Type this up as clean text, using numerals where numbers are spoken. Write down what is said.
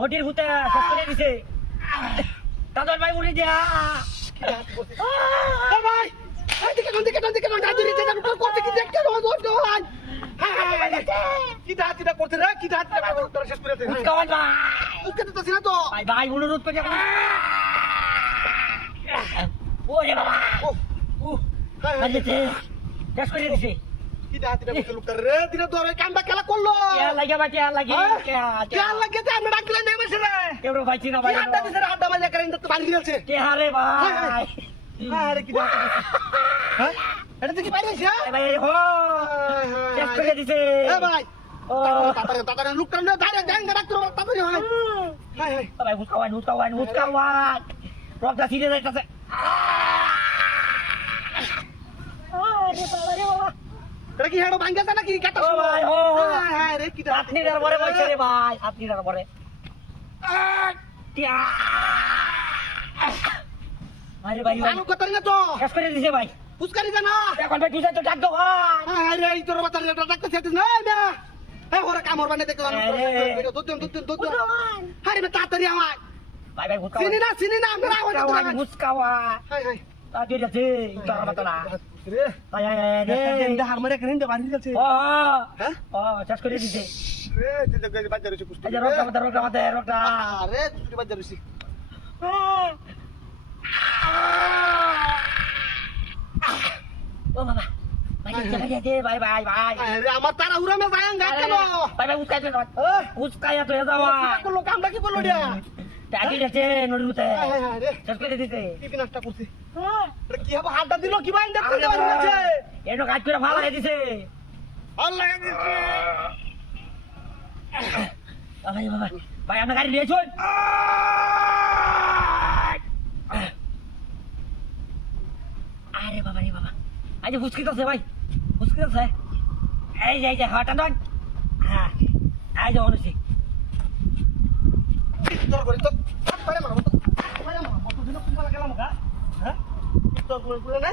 ঘটির ভূতে শেষ করে দিছে তাদের ভাই উড়ে যা ভাই ভাই অনুরোধ করে শেষ করে দিছে খেলা করলো লাগে ভাই লাগে আমরা ডাকলে নেমেছে রে কেউ ভাই চিনা ভাই আড্ডা বাজা করেন তো পানি দিয়েছে কে হারে ভাই আরে কি হ্যাঁ এটা কি পাইছে ভাই হো শেষ করে দিছে এ ভাই ও তাড়াতাড়ি লুকটা না দাঁড়া দেন ডাক্তার তাড়াতাড়ি হয় হাই হাই ভাই হুসকাওয়ান রক্তটা ছিঁড়ে যাইতাছে আরে বাবা রে বাবা এটা কি হেডো ভাঙা নাকি কাটা ও ভাই ও হ্যাঁ রে কি আপনি ডার পরে বইছে রে ভাই আপনি ডার পরে আরে ভাই ভালো কথা না তো শেষ করে দিছে ভাই পুস্কারি জানা এখন ভাই তুই তো ডাক দাও ভাই আরে এই তোর বাচ্চা ডাক্তার সাথে না না এ ওরা কামড় বানে দেখো দুধ আরে মে তাড়াতাড়ি আমায় ভাই ভাই চিনি না আমরা হুসকাওয়া হাই হাই তাকে যাচ্ছে তার মাতালা রে ভাই রে এটা হারমারে কেন দে বাড়ি যাচ্ছে ও হ্যাঁ ও শেষ করে দিছে রে তুই তো গাড়ি বাজারে রইছিস পুষ্টি এই রক্তটা আরে তুই বাজারে রইছিস ও বাবা ভাই ভাই ভাই ভাই আরে আমার তারা উড়া মে যায় গাছ কেন ভাই ভাই উস্কাইয়া তো যাওয়া করলো কামটা কি করলো দিয়া টাকি যাচ্ছে নড়ুতে রে শেষ করে দিতে কি নষ্ট করছিস আরে কি হবে হাতটা দিল কি বাইন দেখতে যাচ্ছে এটা কাজ করে ভালো দিছে আল্লাহ দিছে ভাই বাবা ভাই আমরা গাড়ি নিয়ে চল আরে বাবা রে বাবা আজ ফুসকিতেছে ভাই ফুসকিতেছে এই যে হাঁটা নয় হ্যাঁ এই যে অনুসি তোর করে তো পারে মারো তো দিন কোন গেলাম গা হ্যাঁ তোর করে না